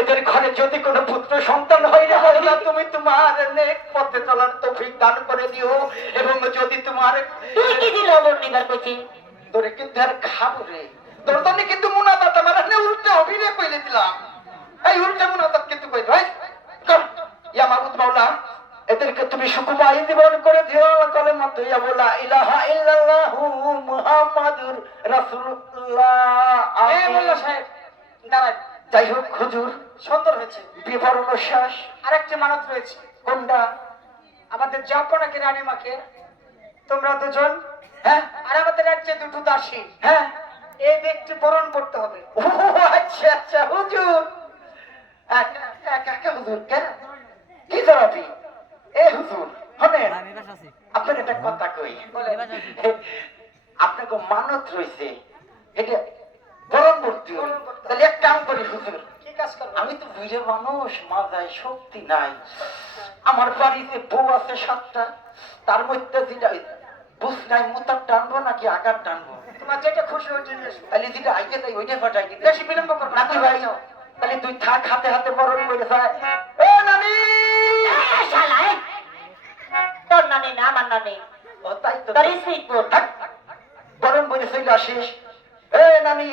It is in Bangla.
এদের ঘরে যদি কোনো পুত্র সন্তান হয় রে বৌলা তুমি তোমার নেক পথে চলার তৌফিক দান করে দিও। এবং যদি তোমার দিল বর্ণিকার কইছি তোরে কিন্তু আর খাব রে। তোর তো কিন্তু মুনাদাত আমার নে উল্টে অভিনয় কইলে দিলাম। এই উল্টে মুনাদাত কিন্তু কই ভাই? কর। ইয়া মাবুদ মাওলা এদেরকে তুমি সুকুমাই জীবন করে দিও। কলেমা তুইয়া বলা ইলাহা ইল্লাল্লাহু মুহাম্মাদুর রাসূলুল্লাহ। এই মোল্লা সাহেব দাঁড়ান। যাই হোক হুজুর সুন্দর হয়েছে। বিবরণ শ্বাস আরেকটি মানত রয়েছে। কোনটা? আমাদের জাপনাকে রানীমাকে? তোমরা দুজন? হ্যাঁ। আর আমাদের রাজ্যে দুটো দাসী। হ্যাঁ। এই ব্যক্তি বরণ করতে হবে। ও আচ্ছা আচ্ছা হুজুর। হুজুর কেন কি জবাবি? এ হুজুর হবেন আপনার একটা কথা কই? আপনাকে মানত রয়েছে। এটা গরম করতে হবে। তাহলে এক কাম করি হুজুর। আমি তো বুঝে মানুষ মাথায় শক্তি নাই। আমার বাড়িতে বউ আছে সাতটা তার মধ্যে যেটা বুঝ নাই মুতার টানবো নাকি আগার টানবো? তোমার যেটা খুশি ওইটা নিয়ে তাহলে যেটা আইতে তাই ওইটা ফাটাই দিতে। বেশি বিলম্ব করবে না নাতি ভাই তাহলে তুই থাক হাতে হাতে বরণ করে যায়। এ নানি! তোর নানি না আমার নানি। ও তাই তো। তোর বরণ করে চলে আসিস। এ নানি!